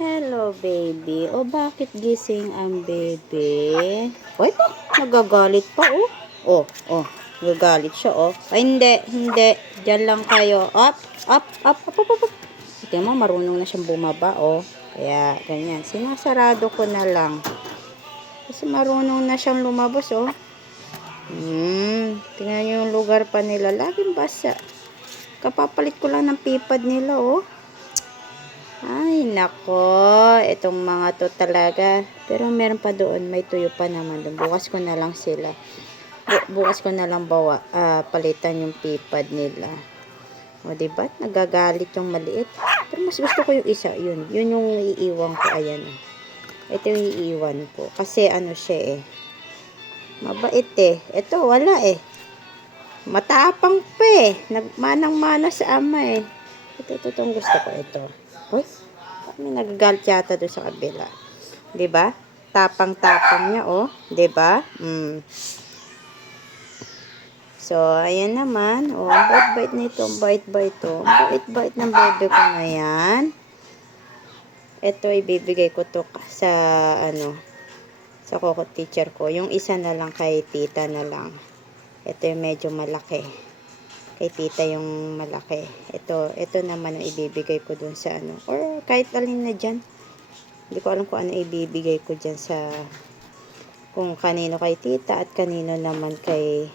Hello, baby. O, bakit gising ang baby? Oy, nagagalit pa, oh. Oh, nagagalit siya, oh. Ay, hindi. Diyan lang kayo. Up. Tingnan mo, marunong na siyang bumaba, oh. Kaya, ganyan. Sinasarado ko na lang. Kasi marunong na siyang lumabas, oh. Tingnan niyo yung lugar pa nila. Laging basa. Kapapalit ko lang ng pipad nila, oh. Ay, nako. Itong mga to talaga. Pero meron pa doon. May tuyo pa naman doon. Bukas ko na lang sila. Bukas ko na lang palitan yung pipad nila. O, diba? Nagagalit yung maliit. Pero mas gusto ko yung isa. Yun yung iiwan ko. Ayan. Ito yung iiwan ko. Kasi ano siya eh. Mabait eh. Ito, wala eh. Matapang pa eh. Nagmanang-mana sa ama eh. Ito itong gusto ko. Ito. Uy, may nagagalit yata doon sa kabila. 'Di ba? Tapang-tapang niya, oh. 'Di ba? So, ayan naman. Oh, ang bait-bait nito. Ang bait-bait to. Ang bait-bait ng bebe ko na yan. Ito, ibibigay ko to sa, sa Coco Teacher ko. Yung isa na lang kay tita na lang. Ito yung medyo malaki. Kay tita yung malaki. Ito naman ang ibibigay ko dun sa or kahit alin na dyan. Hindi ko alam kung ano ibibigay ko dyan sa, kung kanino kay tita at kanino naman kay,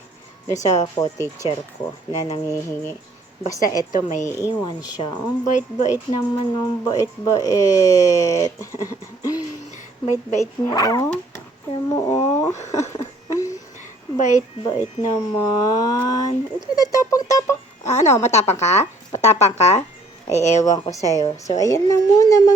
dun sa co-teacher ko na nangihingi. Basta ito may iwan siya. Ang bait-bait naman, ang bait-bait. Bait-bait niya, oh. Alam mo, oh. Bait-bait naman. Ito, tapang-tapang. Ano, matapang ka? Matapang ka? Ay, ewan ko sa'yo. So, ayan lang muna mga